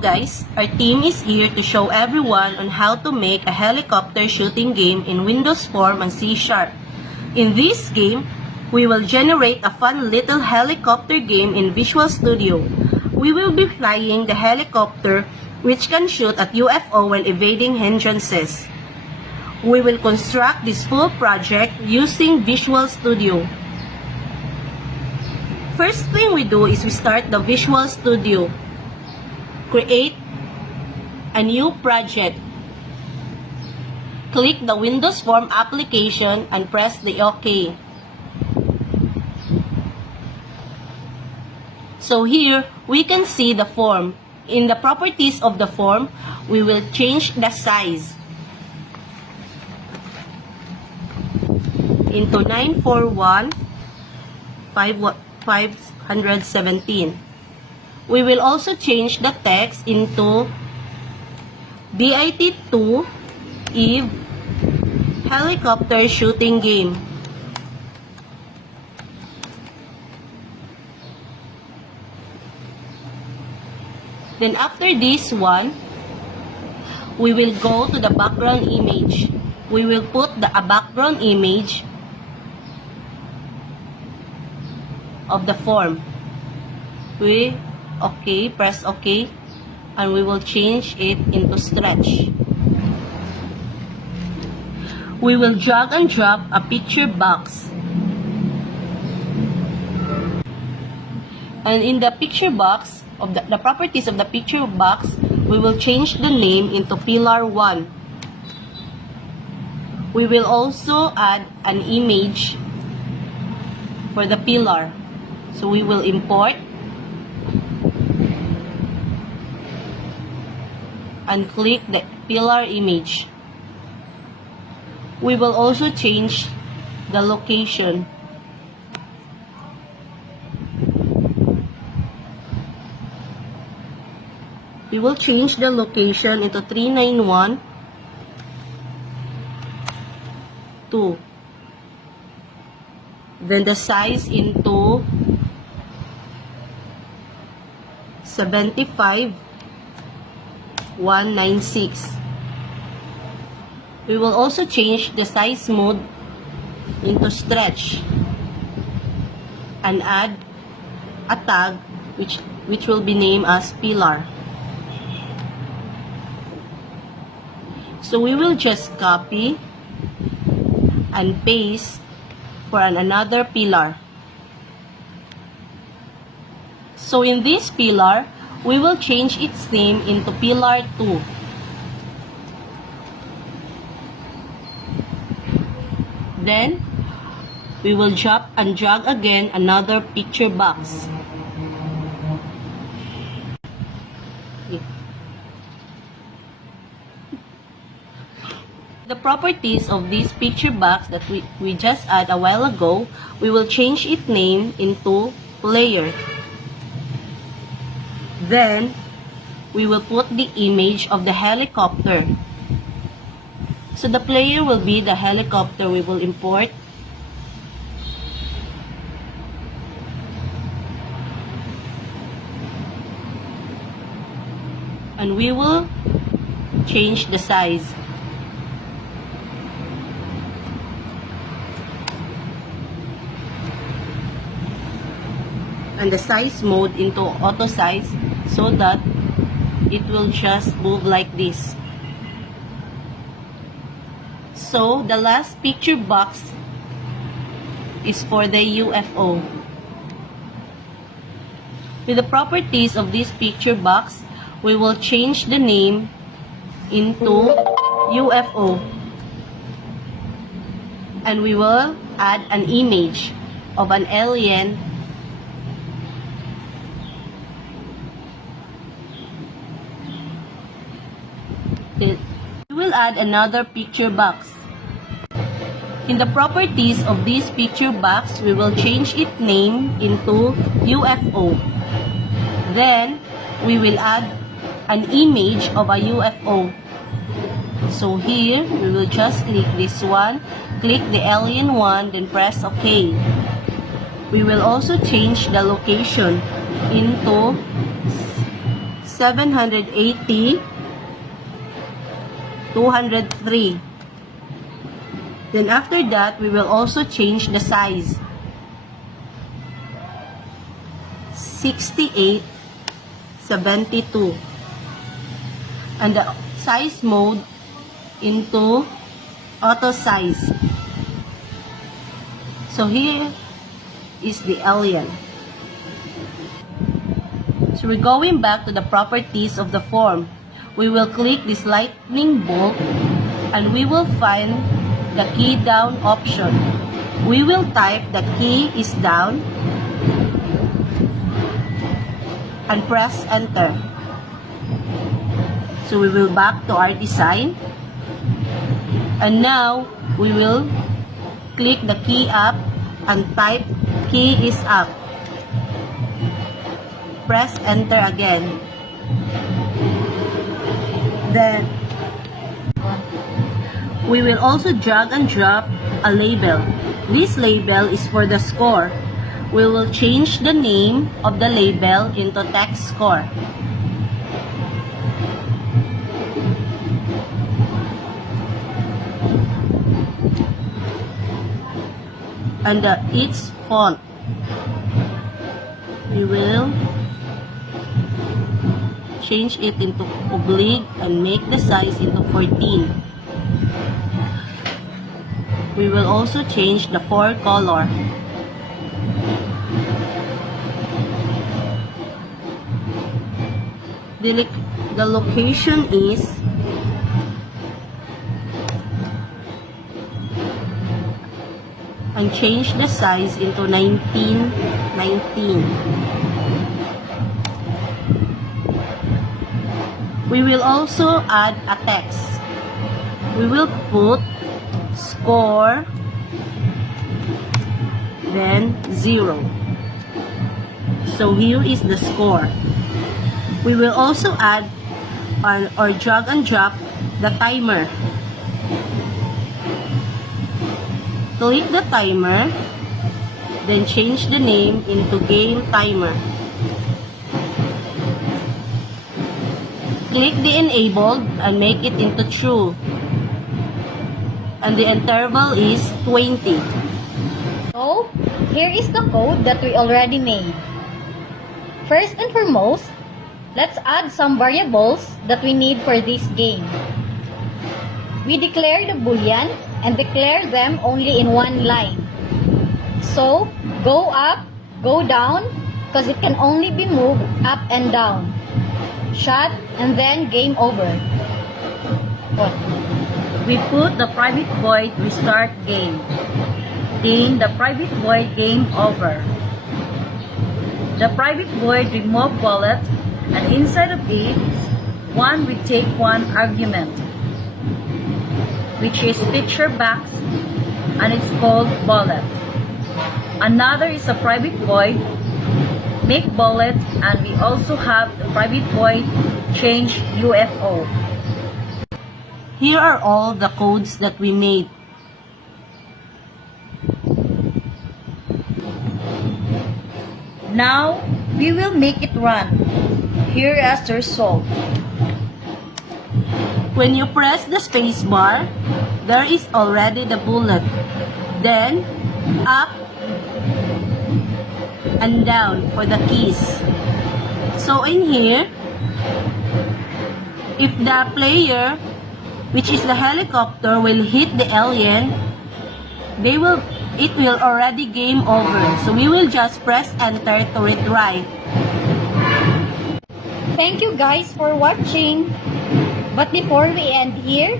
guys, our team is here to show everyone on how to make a helicopter shooting game in Windows Form and C#. In this game, we will generate a fun little helicopter game in Visual Studio. We will be flying the helicopter which can shoot at UFO while evading hindrances. We will construct this full project using Visual Studio. First thing we do is we start the Visual Studio. Create a new project. Click the Windows Form application and press the OK. So here, we can see the form. In the properties of the form, we will change the size into 941 517. We will also change the text into BIT2 Eve Helicopter Shooting Game. Then after this one, we will go to the background image. We will put a background image of the form. Press OK, and we will change it into stretch. We will drag and drop a picture box. And in the picture box, of the properties of the picture box, we will change the name into Pillar 1. We will also add an image for the pillar. So we will import and click the pillar image. We will also change the location. We will change the location into 391 2. Then the size into 75 196. We will also change the size mode into stretch and add a tag which will be named as pillar. So we will just copy and paste for another pillar. So in this pillar, we will change its name into Pillar 2. Then, we will drop and drag again another picture box. The properties of this picture box that we just add a while ago, we will change its name into Player. Then, we will put the image of the helicopter. So the player will be the helicopter we will import. And we will change the size. And the size mode into auto size so that it will just move like this. So the last picture box is for the UFO. With the properties of this picture box, we will change the name into UFO. And we will add an image of an alien. We will add another picture box. In the properties of this picture box, we will change its name into UFO. Then, we will add an image of a UFO. So here, we will just click this one, click the alien one, then press OK. We will also change the location into 780, 203. Then after that, we will also change the size. 68, 72. And the size mode into auto size. So here is the alien. So we're going back to the properties of the form. We will click this lightning bolt and we will find the key down option. We will type the key is down and press enter. So we will back to our design. And now we will click the key up and type key is up. Press enter again. Then we will also drag and drop a label. This label is for the score. We will change the name of the label into text score. And its font, we will change it into oblique and make the size into 14. We will also change the font color. The location is and change the size into 19. We will also add a text. We will put score, then 0. So here is the score. We will also add or drag and drop the timer. Click the timer, then change the name into game timer. Click the enabled and make it into true. And the interval is 20. So, here is the code that we already made. First and foremost, let's add some variables that we need for this game. We declare the boolean and declare them only in one line. So, go up, go down, because it can only be moved up and down. Shut, and then game over. What? We put the private void restart game. Then the private void game over. The private void remove bullet, and inside of it, one will take one argument, which is picture box, and it's called bullet. Another is a private void make bullet, and we also have the private void change UFO. Here are all the codes that we made. Now we will make it run. Here is the result. When you press the space bar, there is already the bullet. Then, up and down for the keys. So in here, if the player, which is the helicopter, will hit the alien, it will already game over. So we will just press enter to retry. Thank you guys for watching. But before we end here,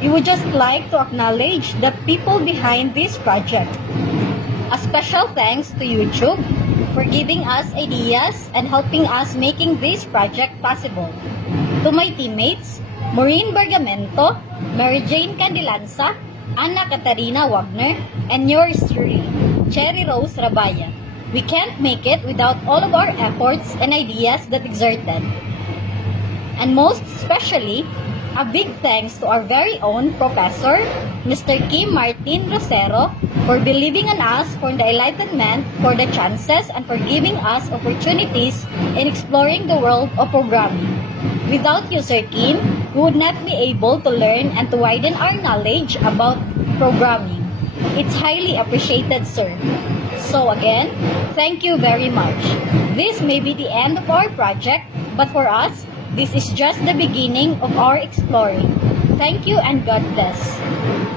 we would just like to acknowledge the people behind this project. A special thanks to YouTube for giving us ideas and helping us making this project possible. To my teammates, Maureen Bargamento, Maryjane Candilanza, Catharina Wagner, and yours truly, Cherie Rabaya. We can't make it without all of our efforts and ideas that exerted. And most especially, A big thanks to our very own Professor, Mr. Kim Martin Rosero, for believing in us, for the enlightenment, for the chances, and for giving us opportunities in exploring the world of programming. Without you, Sir Kim, we would not be able to learn and to widen our knowledge about programming. It's highly appreciated, sir. So again, thank you very much. This may be the end of our project, but for us, this is just the beginning of our exploring. Thank you and God bless.